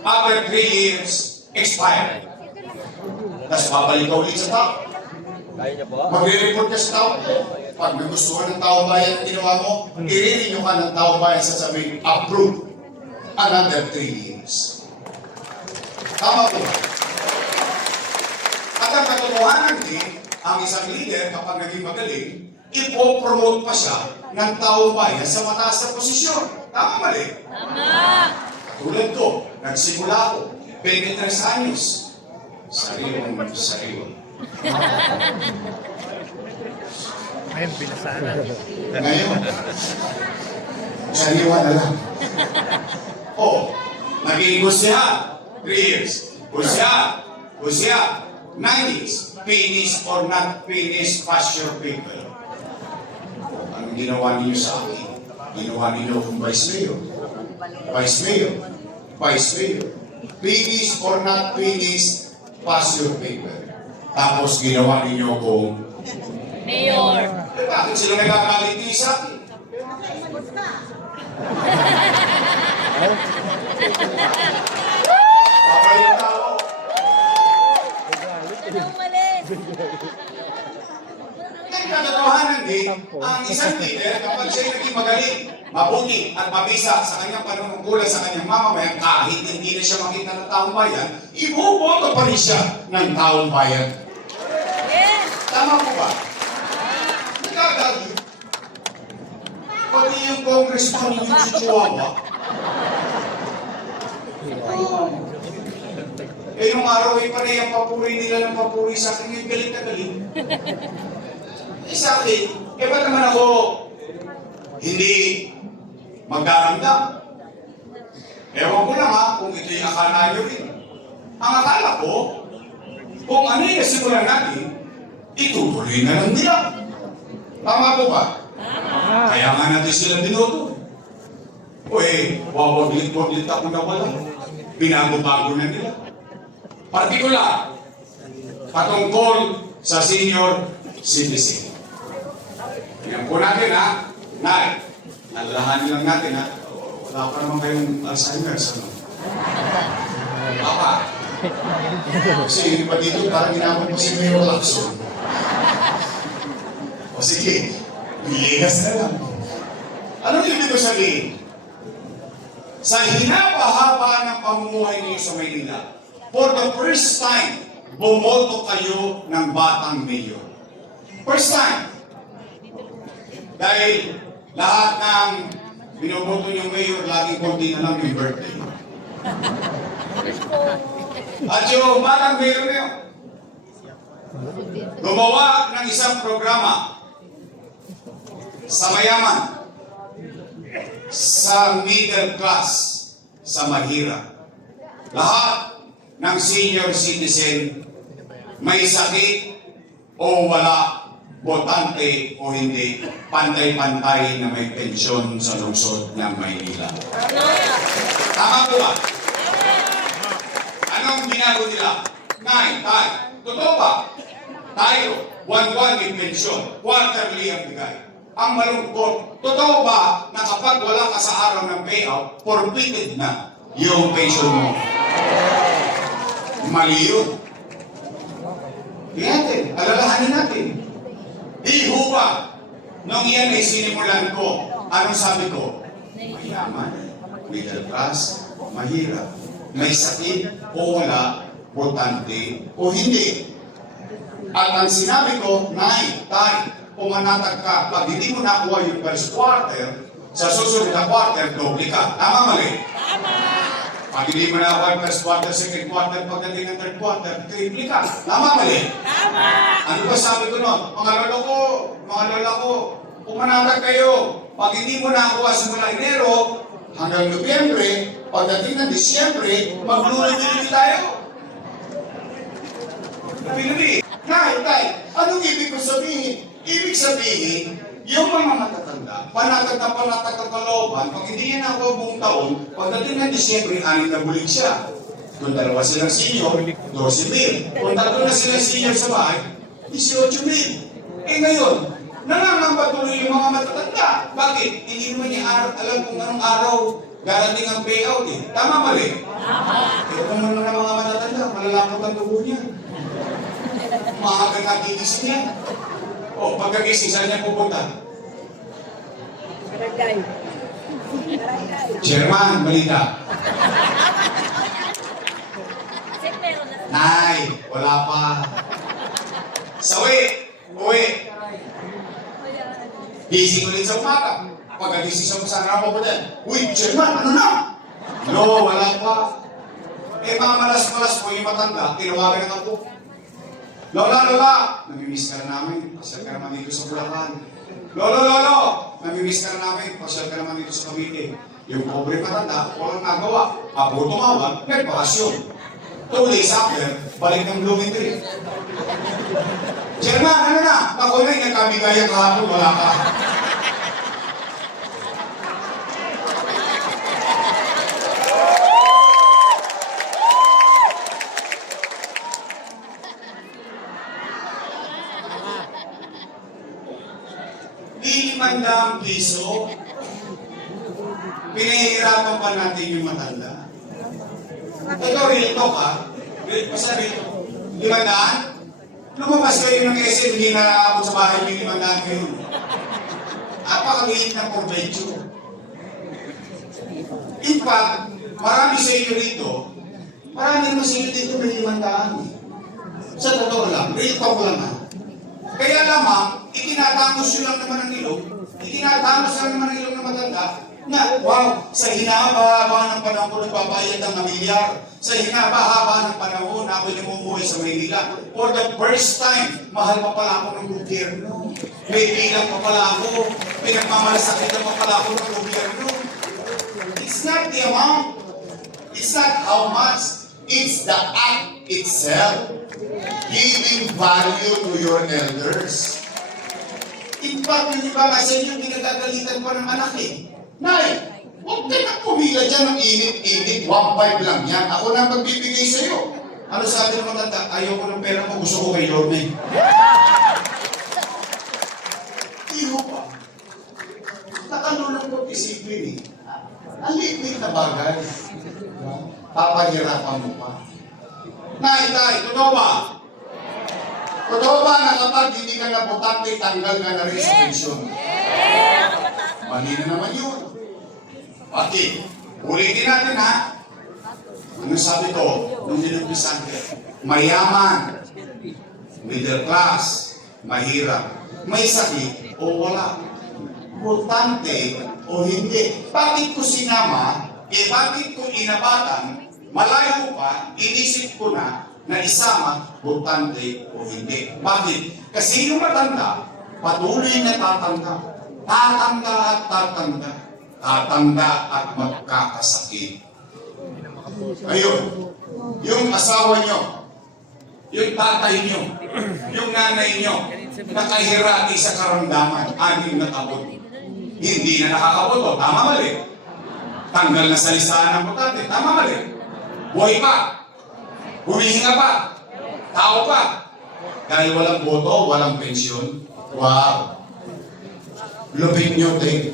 After 3 years, expired. Tapos babalik ka ulit sa tao. Magre-report ka sa tao. Pag nagustuhan ng taong bayan ang ginawa mo, i-renew ka ng taong bayan sa sabihin, approve. Another 3 years. Tama po ba? At ang katotohanan din, ang isang leader kapag naging magaling, ipopromote pa siya ng taong bayan sa mataas na posisyon. Tama mali? Tama! Katulad ko, nagsimula ako, 23 anyos. Sariwang. Ayun, binasana. Ngayon, sariwa na lang. Naging gusya, 3 years. Gusya, 9 years. Finish or not finish, pass your paper. Anong ginawa ninyo sa akin? Ginawa ninyo kung vice mayor. Finish or not finish, pass your paper. Tapos ginawa ninyo kung Mayor. bakit sila nagkakaliti sa akin? Papalit na ako. Anong umalis? Ang katotohanan din, ang isang leader, kapag siya naging magaling, mabuti at mabisa sa kanyang panunungkulan sa kanyang mamamayan, kahit hindi na siya makita ng taong bayan, ibuboto pa rin siya ng taong bayan. Yes. Tama po ba? Nagkagagi. Pati yung congressman yung si Chihuahua. Nung araw ay panay ang papuri nila ng papuri sa akin, yung galing na galing. Sa akin, ba't naman ako hindi magkaramdam? Ewan ko lang kung ito yung akala nyo rin. Ang akala ko, kung ano yung nasimulan natin, itutuloy na lang nila. Tama po ba? Kaya nga natin sila binoto. Wawaglit-waglit ako na wala. Binago-bago na nila. Partikular, patungkol sa senior citizen. Yan po natin Nay, alalahanin lang natin wala pa naman kayong Alzheimer's, ano? Papa. Kasi pa dito parang ginamit mo si Mayor Lacson. O sige, biligas na lang. Anong ibig ko sabihin? Sa hinapa-haba ng pamumuhay niyo sa Maynila, for the first time, bumoto kayo ng batang mayor. First time. Dahil lahat ng binoboto niyong mayor, laging konti na lang yung birthday. At yung batang mayor na yun, gumawa ng isang programa sa mayaman, sa middle class, sa mahirap. Lahat ng senior citizen may sakit o wala, botante o hindi, pantay-pantay na may pensyon sa lungsod ng Maynila. Tama po ba? Anong binago nila? Totoo ba? Tayo, buwan-buwan may pensyon, quarterly ang bigay. Ang malungkot, totoo ba na kapag wala ka sa araw ng payout, forfeited na yung pension mo? Mali yun. Tingnan, alalahanin natin. Di ho ba, nung iyan ay sinimulan ko, anong sabi ko? Mayaman, middle class, mahirap, may sakit o wala, botante o hindi. At ang sinabi ko, pumanatag ka, pag hindi mo nakuha yung first quarter, sa susunod na quarter, doble ka. Tama mali? Tama. Pag hindi mo nakuha yung first quarter, second quarter, pagdating ng third quarter, triple ka. Tama mali? Tama. Ano ba sabi ko nun? Mga lola ko, pumanatag kayo. Pag hindi mo nakuha simula Enero, hanggang Nobyembre, pagdating ng Disyembre, maglulunod tayo. Pinuli. Anong ibig ko sabihin? Ibig sabihin, yung mga matatanda, panatag ng kalooban, pag hindi niya nakuha buong taon, pagdating ng Disyembre, 6 na bulig siya. Kung 2 silang senior, 12,000. Kung 3 na silang senior sa bahay, 18,000. Ngayon, nangangampa tuloy yung mga matatanda. Bakit? Hindi mo niya alam kung anong araw darating ang payout. Tama mali? Tama. ang dugo niya. Maaga nagigising niya. O, pagkagising, saan niya pupunta? Barangay. Chairman, balita. Kasi meron na. Nay, wala pa. Sawi, uwi. Gising ulit sa umaga. Pagkagising sa umaga, saan po dyan? Uy, Chairman, ano na? No, wala pa. Eh, mga malas-malas po yung matanda, tinawagan ng ako. Lola, namimiss ka na namin. Pasyal ka naman dito sa Bulacan. Lolo, namimiss ka na namin. Pasyal ka naman dito sa Cavite. Yung pobre matanda, walang nagawa. Apo tumawag, nagpakasyon. 2 days after, balik ng blooming tree. Chairman, ano na? Ako na yung nagkamigaya kahapon, wala ka. ₱5,000 piso, pinahihirapan pa natin yung matanda. Ito, real talk ha? Basta real talk. 500? Lumabas kayo ng SM, hindi na nakakabot sa bahay yung 500 kayo. Napakaliit na provecho. In fact, marami sa inyo rito, marami naman sa inyo dito may 500 eh. Sa totoo lang, real talk lang ha. Kaya lamang, itinatangos yun lang naman ang ilog, itinatangos lang naman ang ilog ng matanda, na, wow, sa hinaba-haba ng panahon ko nagbabayad ng milyar, sa hinaba-haba ng panahon na ako'y namumuhay sa Maynila, for the first time, mahal pa pala ako ng gobyerno. May bilang pa pala ako, pinagmamalasakitan pa pala ako ng gobyerno. It's not the amount, it's not how much, it's the act itself. Giving value to your elders. In fact, yung iba nga sa inyo, pinagagalitan pa ng anak eh. Nay, huwag ka na pumila dyan ng init-init, 1.5 lang yan. Ako na magbibigay sa'yo. Ano sabi ng matanda? Ayaw ko ng pera mo, gusto ko kay Lorne. Iho pa. Nakalulong ko isipin eh. Ang liquid na bagay. Papahirapan mo pa. Nay, totoo ba? Totoo ba na kapag hindi ka naputante, tanggal ka na rin sa pensyon? Mali na naman yun. Bakit? Ulitin natin ha. Ano sabi ko? Nung dinumpisan ko? Mayaman, middle class, mahirap, may sakit o wala. Putante o hindi. Bakit ko sinama? Bakit ko inabatan? Malayo pa, inisip ko na isama, butante o hindi. Bakit? Kasi yung matanda, patuloy na tatanda. Tatanda at tatanda. Tatanda at magkakasakit. Ayun, yung asawa nyo, yung tatay nyo, yung nanay nyo, nakahirati sa karamdaman, 6 na taon. Hindi na nakakaboto, tama mali. Tanggal na sa listahan ng butante, tama mali. Buhay pa. Humihinga pa. Tao pa. Dahil walang boto, walang pensyon. Wow. Lupit nyo, Ting.